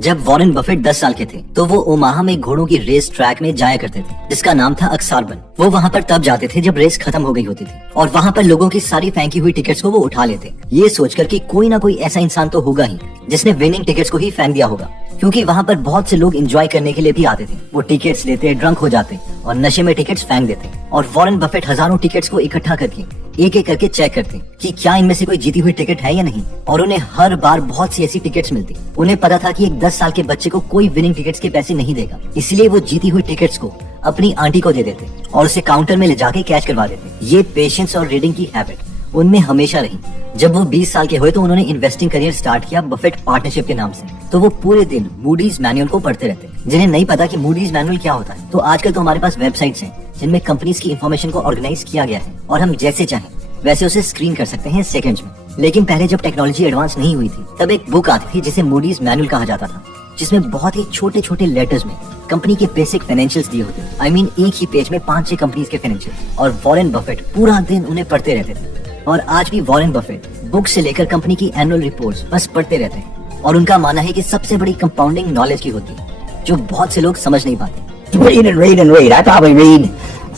जब Warren Buffett 10 साल के थे तो वो ओमाहा में घोड़ों की रेस ट्रैक में जाया करते थे जिसका नाम था अक्सारबन। वो वहाँ पर तब जाते थे जब रेस खत्म हो गई होती थी और वहाँ पर लोगों की सारी फेंकी हुई टिकट्स को वो उठा लेते, ये सोचकर कि कोई ना कोई ऐसा इंसान तो होगा ही जिसने विनिंग टिकट्स को ही फेंक दिया होगा, क्योंकि वहाँ पर बहुत से लोग एंजॉय करने के लिए भी आते थे। वो टिकट्स लेते, ड्रंक हो जाते और नशे में टिकट्स फेंक देते और वॉरेन बफेट हजारों टिकट्स को इकट्ठा करके एक एक करके चेक करते कि क्या इनमें से कोई जीती हुई टिकट है या नहीं, और उन्हें हर बार बहुत सी ऐसी टिकट्स मिलती। उन्हें पता था कि एक 10 साल के बच्चे को कोई विनिंग टिकट्स के पैसे नहीं देगा, इसलिए वो जीती हुई टिकट्स को अपनी आंटी को दे देते और उसे काउंटर में ले जाके कैश करवा देते। ये पेशेंस और रीडिंग की हैबिट उनमें हमेशा रही। जब वो 20 साल के हुए तो उन्होंने इन्वेस्टिंग करियर स्टार्ट किया बफेट पार्टनरशिप के नाम से। तो वो पूरे दिन मूडीज मैनुअल को पढ़ते रहते, जिन्हें नहीं पता कि मूडीज मैनुअल क्या होता है। तो आजकल तो हमारे पास वेबसाइट्स हैं जिनमें कंपनीज की इन्फॉर्मेशन को ऑर्गेनाइज किया गया है और हम जैसे चाहें वैसे उसे स्क्रीन कर सकते हैं सेकंड्स में। लेकिन पहले जब टेक्नोलॉजी एडवांस नहीं हुई थी तब एक बुक आती थी जिसे मूडीज मैनुअल कहा जाता था, जिसमें बहुत ही छोटे छोटे लेटर्स में कंपनी के बेसिक फाइनेंशियल्स दिए होते। आई मीन एक ही पेज में 5-6 कंपनीज के फाइनेंशियल्स, और वॉरेन बफेट पूरा दिन उन्हें पढ़ते रहते थे। और आज भी वॉरेन बफेट बुक से लेकर कंपनी की एनुअल रिपोर्ट्स बस पढ़ते रहते हैं और उनका मानना है कि सबसे बड़ी कंपाउंडिंग नॉलेज की होती है जो बहुत से लोग समझ नहीं पाते। Read and read and read. I probably read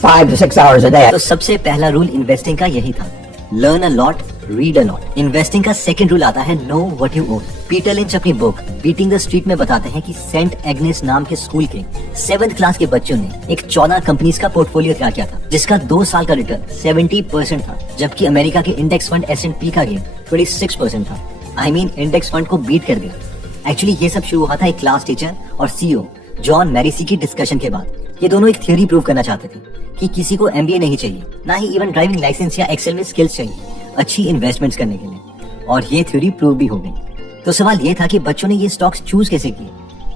5 to 6 hours a day. तो सबसे पहला रूल इन्वेस्टिंग का यही था, learn a lot, read a lot. Investing का सेकंड रूल आता है know what you own. Peter lynch अपनी बुक बीटिंग द स्ट्रीट में बताते हैं कि सेंट एग्नेस नाम के स्कूल के 7th क्लास के बच्चों ने एक 14 कंपनीज का पोर्टफोलियो तैयार किया था जिसका 2 साल का रिटर्न 70% था, जबकि अमेरिका के इंडेक्स फंड S&P का गेन 26% था। आई मीन इंडेक्स फंड को बीट कर दिया। एक्चुअली ये सब शुरू हुआ था एक क्लास टीचर और CEO जॉन मैरिसी की डिस्कशन के बाद। ये दोनों एक थ्योरी प्रूव करना चाहते थे कि किसी को MBA नहीं चाहिए, ना ही इवन ड्राइविंग लाइसेंस या एक्सेल में स्किल्स चाहिए अच्छी इन्वेस्टमेंट्स करने के लिए, और ये थ्योरी प्रूव भी हो गई। तो सवाल ये था कि बच्चों ने ये स्टॉक्स चूज कैसे किए,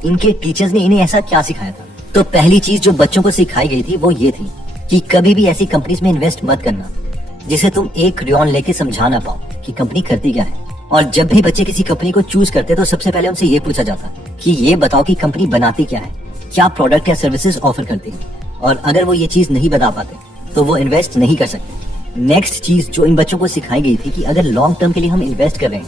इनके टीचर्स ने इन्हें ऐसा क्या सिखाया था। तो पहली चीज जो बच्चों को सिखाई गई थी वो ये थी कि कभी भी ऐसी कंपनीज में इन्वेस्ट मत करना जिसे तुम एक क्रेयॉन लेके समझा ना पाओ कि कंपनी करती क्या है। और जब भी बच्चे किसी कंपनी को चूज करते तो सबसे पहले उनसे ये पूछा जाता कि ये बताओ कि कंपनी बनाती क्या है, क्या प्रोडक्ट या सर्विसेज ऑफर करती है, और अगर वो ये चीज नहीं बता पाते तो वो इन्वेस्ट नहीं कर सकते। नेक्स्ट चीज जो इन बच्चों को सिखाई गई थी कि अगर लॉन्ग टर्म के लिए हम इन्वेस्ट कर रहे हैं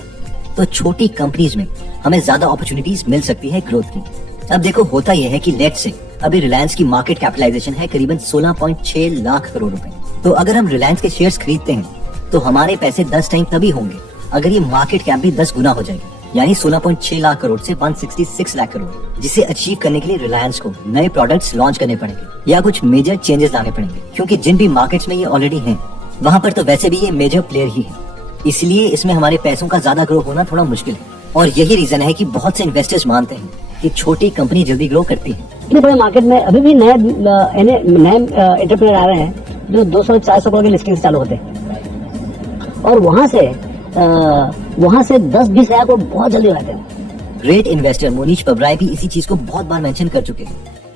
तो छोटी कंपनीज में हमें ज्यादा अपॉर्चुनिटीज मिल सकती है ग्रोथ की। अब देखो होता यह है कि लेट्स से अभी रिलायंस की मार्केट कैपिटलाइजेशन है करीबन 16.6 लाख करोड़ रुपए। तो अगर हम रिलायंस के शेयर्स खरीदते हैं तो हमारे पैसे 10 टाइम तभी होंगे अगर ये मार्केट कैप भी 10 गुना हो जाएगी, यानी 16.6 लाख करोड़ से 166 लाख करोड़, जिसे अचीव करने के लिए रिलायंस को नए प्रोडक्ट्स लॉन्च करने पड़ेंगे या कुछ मेजर चेंजेस लाने पड़ेंगे, क्योंकि जिन भी मार्केट्स में ये ऑलरेडी हैं वहाँ पर तो वैसे भी ये मेजर प्लेयर ही है। इसलिए इसमें हमारे पैसों का ज्यादा ग्रो होना थोड़ा मुश्किल है, और यही रीजन है कि बहुत से इन्वेस्टर्स मानते हैं कि छोटी कंपनी जल्दी ग्रो करती है। इतने बड़े मार्केट में अभी भी नए एंटरप्रेन्योर आ रहे हैं जो 200-400 करोड़ की लिस्टिंग से चालू होते हैं, और वहाँ से 10-20 हजार को बहुत जल्दी रहते हैं। ग्रेट इन्वेस्टर मोनीश पबराय भी इसी चीज को बहुत बार मेंशन कर चुके हैं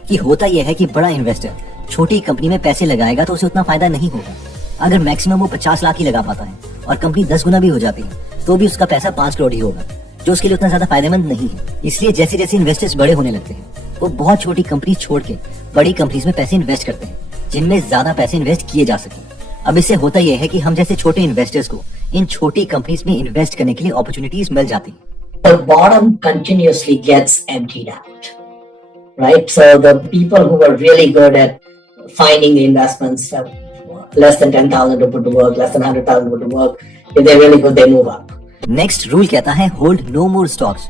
कि होता यह है कि बड़ा इन्वेस्टर छोटी कंपनी में पैसे लगाएगा तो उसे उतना फायदा नहीं होगा। अगर मैक्सिमम वो 50 लाख ही लगा पाता है और कंपनी 10 गुना भी हो जाती है तो भी उसका पैसा 5 करोड़ ही होगा, जो उसके लिए उतना ज्यादा फायदेमंद नहीं है। इसलिए जैसे जैसे इन्वेस्टर्स बड़े होने लगते हैं वो बहुत छोटी कंपनी छोड़ के बड़ी कंपनीज में पैसे इन्वेस्ट करते हैं जिनमें ज्यादा पैसे इन्वेस्ट किए जा सके। अब इससे होता यह है कि हम जैसे छोटे इन्वेस्टर्स को इन छोटी कंपनीज में इन्वेस्ट करने के लिए अपॉर्चुनिटीज मिल जाती है। The bottom continuously gets emptied out, right? So the people who were really good at finding the investments have less than 10,000 to put to work, less than 100,000 to put to work. If they're really good, they move up. Next rule कहता है hold no more stocks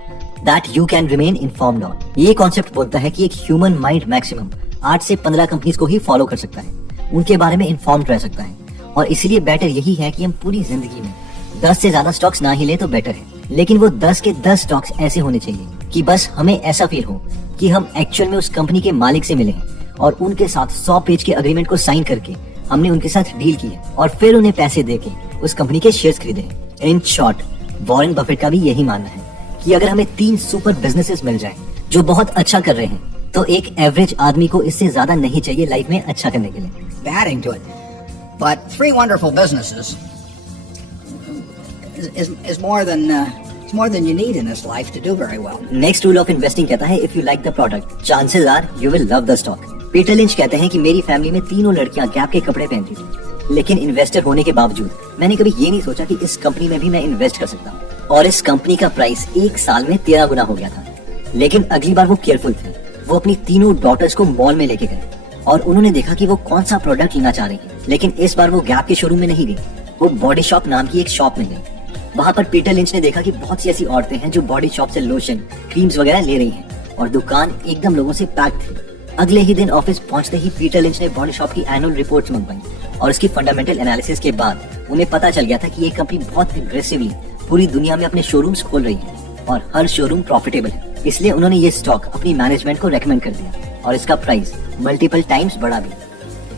that you can remain informed on. ये concept बोलता है कि एक human mind maximum 8 से 15 companies को ही follow कर सकता है, उनके बारे में इन्फॉर्म्ड रह सकता है, और इसीलिए बेटर यही है कि हम पूरी जिंदगी में 10 से ज्यादा स्टॉक्स ना ही ले तो बेटर है। लेकिन वो 10 के 10 स्टॉक्स ऐसे होने चाहिए कि बस हमें ऐसा फील हो कि हम एक्चुअल में उस कंपनी के मालिक से मिले हैं और उनके साथ 100 पेज के अग्रीमेंट को साइन करके हमने उनके साथ डील की है और फिर उन्हें पैसे देके उस कंपनी के शेयर्स खरीदे। इन शॉर्ट वॉरेन बफेट का भी यही मानना है कि अगर हमें 3 सुपर बिजनेसेस मिल जाएं जो बहुत अच्छा कर रहे हैं तो एक एवरेज आदमी को इससे ज्यादा नहीं चाहिए लाइफ में अच्छा करने के लिए। Adding to it, but 3 wonderful businesses is more than you need in this life to do very well. Next rule of investing कहता है if you like the product chances are you will love the stock. Peter Lynch कहते हैं कि मेरी family में 3 लड़कियां gap के कपड़े पहनती थी, लेकिन इन्वेस्टर होने के बावजूद मैंने कभी ये नहीं सोचा कि इस कंपनी में भी मैं इन्वेस्ट कर सकता हूँ, और इस कंपनी का प्राइस 1 साल में 13 गुना हो गया था। लेकिन अगली बार वो केयरफुल थे। वो अपनी तीनों डॉटर्स को मॉल में लेके गए और उन्होंने देखा कि वो कौन सा प्रोडक्ट लेना चाह रही है। लेकिन इस बार वो गैप के शोरूम में नहीं गई, वो बॉडी शॉप नाम की एक शॉप में गई। वहां पर पीटर लिंच ने देखा कि बहुत सी ऐसी औरतें हैं जो बॉडी शॉप से लोशन, क्रीम्स वगैरह ले रही हैं और दुकान एकदम लोगों से पैक थी। अगले ही दिन ऑफिस पहुंचते ही पीटर लिंच ने बॉडी शॉप की एनुअल रिपोर्ट्स मंगवाई और उसकी फंडामेंटल एनालिसिस के बाद उन्हें पता चल गया था कि ये कंपनी बहुत एग्रेसिवली पूरी दुनिया में अपने शोरूम्स खोल रही है और हर शोरूम प्रॉफिटेबल है। इसलिए उन्होंने ये स्टॉक अपनी मैनेजमेंट को रेकमेंड कर दिया और इसका प्राइस मल्टीपल टाइम्स बढ़ा भी।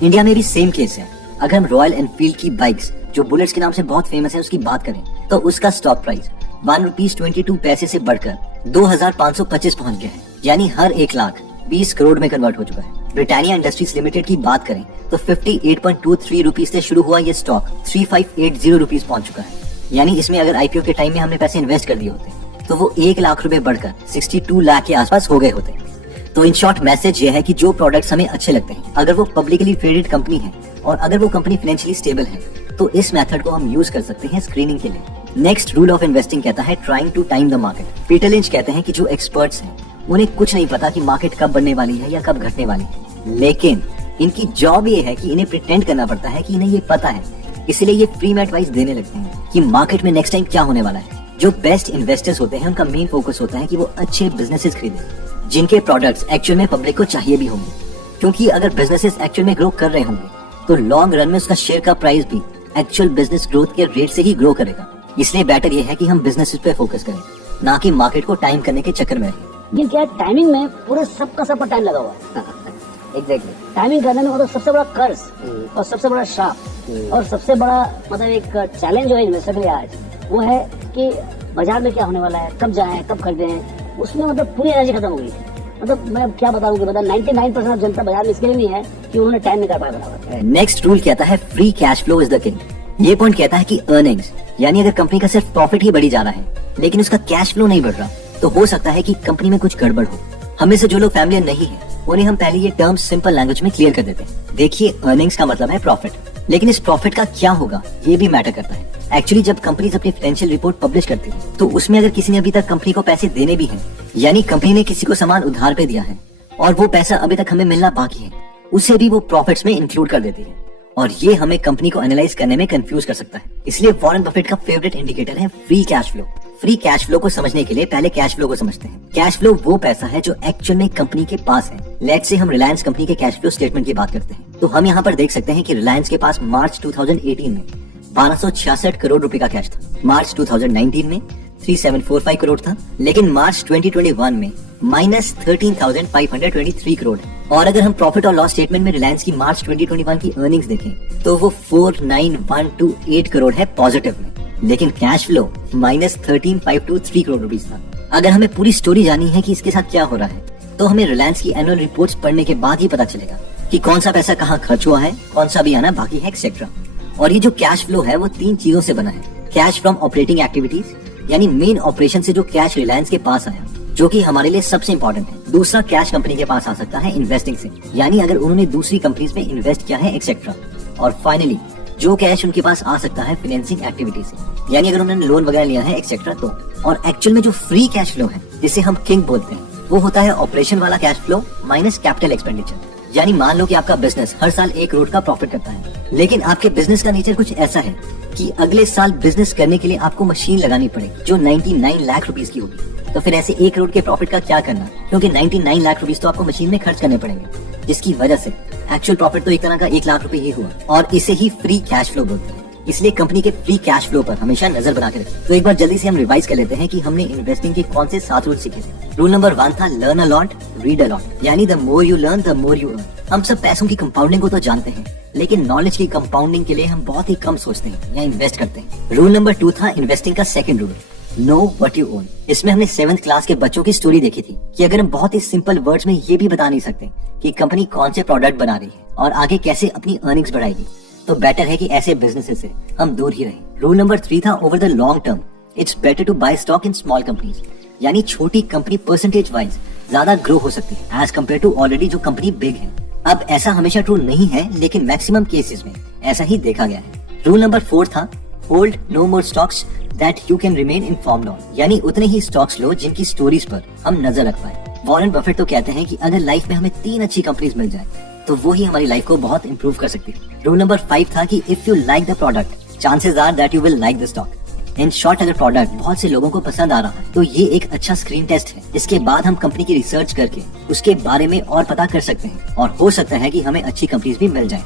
इंडिया में भी सेम केस है। अगर हम रॉयल एनफील्ड की बाइक्स जो बुलेट्स के नाम से बहुत फेमस है उसकी बात करें तो उसका स्टॉक प्राइस ₹1.22 से बढ़कर 2,525 पहुंच गया है, यानी हर 1,20,000 करोड़ में कन्वर्ट हो चुका है। ब्रिटानिया इंडस्ट्रीज लिमिटेड की बात करें तो 58.23 रुपीज से शुरू हुआ ये स्टॉक 3,580 रुपीज पहुंच चुका है, यानी इसमें अगर आईपीओ के टाइम में हमने पैसे इन्वेस्ट कर दिए होते तो वो 1 लाख रुपए बढ़कर 62 लाख के आसपास हो गए होते। तो इन शॉर्ट मैसेज ये है कि जो प्रोडक्ट्स हमें अच्छे लगते हैं, अगर वो पब्लिकली ट्रेडेड कंपनी है और अगर वो कंपनी फाइनेंशियली स्टेबल है तो इस मेथड को हम यूज कर सकते हैं स्क्रीनिंग के लिए। नेक्स्ट रूल ऑफ इन्वेस्टिंग कहता है trying to time the market. Peter Lynch कहते हैं कि जो एक्सपर्ट्स हैं उन्हें कुछ नहीं पता कि मार्केट कब बढ़ने वाली है या कब घटने वाली है, लेकिन इनकी जॉब ये है कि इन्हें प्रिटेंड करना पड़ता है कि इन्हें ये पता है, इसलिए ये फ्री में एडवाइस देने लगते हैं कि मार्केट में नेक्स्ट टाइम क्या होने वाला है। जो बेस्ट इन्वेस्टर्स होते हैं उनका मेन फोकस होता है कि वो अच्छे बिजनेसेस खरीदें जिनके प्रोडक्ट्स एक्चुअल में पब्लिक को चाहिए भी होंगे, क्योंकि अगर बिजनेसेस एक्चुअल में ग्रो कर रहे होंगे तो लॉन्ग रन में उसका शेयर का प्राइस भी एक्चुअल बिजनेस ग्रोथ के रेट से ही ग्रो करेगा। इसलिए बेटर ये है कि हम बिजनेसेस पे फोकस करें, ना कि मार्केट को टाइम करने के चक्कर में रहें। ये क्या टाइमिंग में पूरे सबका सब टाइम लगा हुआ है। एग्जैक्टली टाइमिंग करने में मतलब सबसे बड़ा कर्ज और सबसे बड़ा श्राप और सबसे बड़ा मतलब एक चैलेंज जो है इन्वेस्टर के लिए आज वो है कि बाजार में क्या होने वाला है, कब जाएं, कब खरीदें, उसमें मतलब पूरी एनर्जी खत्म हो गई। मतलब मैं क्या बताऊं कि 99% जनता बाजार में इसके लिए नहीं है कि उन्होंने टाइम निकाल पाया बराबर। नेक्स्ट रूल कहता है free cash flow is the king. ये पॉइंट कहता है कि अर्निंग्स, यानी अगर कंपनी का सिर्फ प्रॉफिट ही बढ़ी जा रहा है लेकिन उसका कैश फ्लो नहीं बढ़ रहा तो हो सकता है कि कंपनी में कुछ गड़बड़ हो। हमें से जो लोग फैमिलियर नहीं है उन्हें हम पहले ये टर्म सिंपल लैंग्वेज में क्लियर कर देते हैं। देखिए, अर्निंग्स का मतलब है प्रॉफिट, लेकिन इस प्रॉफिट का क्या होगा ये भी मैटर करता है। एक्चुअली जब कंपनीज अपनी फाइनेंशियल रिपोर्ट पब्लिश करती है तो उसमें अगर किसी ने अभी तक कंपनी को पैसे देने भी हैं, यानी कंपनी ने किसी को सामान उधार पे दिया है और वो पैसा अभी तक हमें मिलना बाकी है, उसे भी वो प्रॉफिट्स में इंक्लूड कर देती है और ये हमें कंपनी को एनालाइज करने में कंफ्यूज कर सकता है। इसलिए वॉरेन बफेट का फेवरेट इंडिकेटर है free cash flow. Free cash flow को समझने के लिए पहले कैश फ्लो को समझते हैं। कैश फ्लो वो पैसा है जो एक्चुअल में कंपनी के पास है। लेट्स से हम रिलायंस कंपनी के कैश फ्लो स्टेटमेंट की बात करते हैं तो हम यहाँ पर देख सकते हैं कि रिलायंस के पास मार्च 2018 में 1266 करोड़ रुपए का कैश था, मार्च 2019 में 3745 करोड़ था, लेकिन मार्च 2021 में -13,523 करोड़ है। और अगर हम प्रॉफिट और लॉस स्टेटमेंट में रिलायंस की मार्च 2021 की अर्निंग्स देखें तो वो 49,128 करोड़ है पॉजिटिव में, लेकिन कैश फ्लो -13,523 करोड़ रुपीस था। अगर हमें पूरी स्टोरी जाननी है कि इसके साथ क्या हो रहा है तो हमें रिलायंस की एनुअल रिपोर्ट्स पढ़ने के बाद ही पता चलेगा कि कौन सा पैसा कहाँ खर्च हुआ है, कौन सा भी आना बाकी है, एक्सेट्रा। और ये जो कैश फ्लो है वो 3 चीजों से बना है। कैश फ्रॉम ऑपरेटिंग एक्टिविटीज, यानी मेन ऑपरेशन से जो कैश रिलायंस के पास आया, जो कि हमारे लिए सबसे इंपॉर्टेंट है। दूसरा, कैश कंपनी के पास आ सकता है इन्वेस्टिंग से, यानी अगर उन्होंने दूसरी कंपनीज में इन्वेस्ट किया है, एक्सेट्रा। और फाइनली जो कैश उनके पास आ सकता है फाइनेंसिंग एक्टिविटी से, यानी अगर उन्होंने लोन वगैरह लिया है, एक्सेट्रा। तो और एक्चुअल में जो फ्री कैश फ्लो है जिसे हम किंग बोलते हैं वो होता है ऑपरेशन वाला cash flow minus capital expenditure. यानी मान लो कि आपका बिजनेस हर साल 1 करोड़ का प्रॉफिट करता है, लेकिन आपके बिजनेस का नेचर कुछ ऐसा है कि अगले साल बिजनेस करने के लिए आपको मशीन लगानी पड़ेगी जो 99 लाख रुपीस की होगी। तो फिर ऐसे 1 करोड़ के प्रॉफिट का क्या करना, क्योंकि 99 लाख रुपीस तो आपको मशीन में खर्च करने पड़ेंगे, जिसकी वजह से एक्चुअल प्रॉफिट तो एक तरह का 1 लाख रुपए ही हुआ। और इसे ही फ्री कैश फ्लो बोलते हैं। इसलिए कंपनी के फ्री कैश फ्लो पर हमेशा नजर बना के रखें। तो एक बार जल्दी से हम रिवाइज कर लेते हैं कि हमने इन्वेस्टिंग के कौन से 7 रूल सीखे थे। रूल नंबर 1 था learn a lot, read a lot, यानी the more you learn the more you earn. हम सब पैसों की कंपाउंडिंग को तो जानते हैं, लेकिन नॉलेज की कंपाउंडिंग के लिए हम बहुत ही कम सोचते हैं या इन्वेस्ट करते हैं। रूल नंबर 2 था इन्वेस्टिंग का second rule, know what you own. इसमें हमने 7th क्लास के बच्चों की स्टोरी देखी थी कि अगर हम बहुत ही सिंपल वर्ड्स में ये भी बता नहीं सकते कि कंपनी कौन से प्रोडक्ट बना रही है और आगे कैसे अपनी अर्निंग्स बढ़ाएगी, तो बेटर है कि ऐसे बिजनेसेस से हम दूर ही रहें। रूल नंबर 3 था over the long term it's better to buy stock in small companies, यानी छोटी कंपनी परसेंटेज वाइज ज्यादा ग्रो हो सकती है एज कम्पेयर टू ऑलरेडी जो कंपनी बिग है। अब ऐसा हमेशा ट्रू नहीं है, लेकिन मैक्सिमम केसेस में ऐसा ही देखा गया है। रूल नंबर 4 था hold no more stocks that you can remain informed on, यानी उतने ही स्टॉक्स लो जिनकी स्टोरीज पर हम नजर रख पाए। वॉरेन बफेट तो कहते हैं कि अगर लाइफ में हमें 3 अच्छी कंपनीज मिल जाए तो वो ही हमारी लाइफ को बहुत इंप्रूव कर सकती है। रूल नंबर 5 था कि if you like the product chances are that you will like the stock. In short, अगर प्रोडक्ट बहुत से लोगों को पसंद आ रहा है तो ये एक अच्छा स्क्रीन टेस्ट है। इसके बाद हम कंपनी की रिसर्च करके उसके बारे में और पता कर सकते हैं और हो सकता है कि हमें अच्छी कंपनीज भी मिल जाए।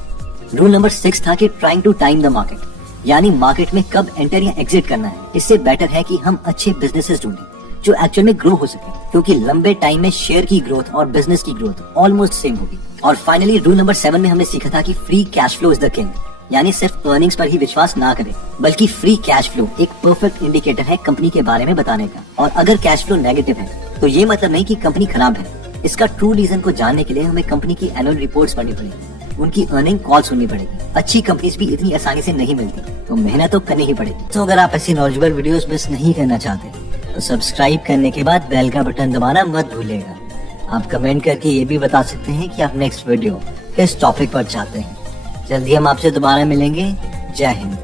रूल नंबर 6 था कि trying to time the market, यानी मार्केट में कब एंटर या एग्जिट करना है। इससे बेटर है कि हम अच्छे बिजनेसेस ढूंढें जो एक्चुअल में ग्रो हो सके, क्योंकि लंबे टाइम में शेयर की ग्रोथ और बिजनेस की ग्रोथ ऑलमोस्ट सेम होगी। और फाइनली रूल नंबर 7 में हमने सीखा था कि free cash flow is the king, यानी सिर्फ अर्निंग्स पर ही विश्वास ना करें, बल्कि फ्री कैश फ्लो एक परफेक्ट इंडिकेटर है कंपनी के बारे में बताने का। और अगर कैश फ्लो नेगेटिव है तो ये मतलब नहीं कि कंपनी खराब है। इसका ट्रू रीजन को जानने के लिए हमें कंपनी की एनुअल रिपोर्ट्स पढ़नी पड़ेगी, उनकी अर्निंग कॉल सुननी पड़ेगी। अच्छी कंपनीज भी इतनी आसानी से नहीं मिलती, तो मेहनत तो करनी ही पड़ेगी। तो अगर आप ऐसी नॉलेजेबल वीडियोस मिस नहीं करना चाहते तो सब्सक्राइब करने के बाद बेल का बटन दबाना मत भूलिएगा। आप कमेंट करके ये भी बता सकते हैं कि आप नेक्स्ट वीडियो किस टॉपिक पर चाहते हैं। जल्दी हम आपसे दोबारा मिलेंगे। जय हिंद।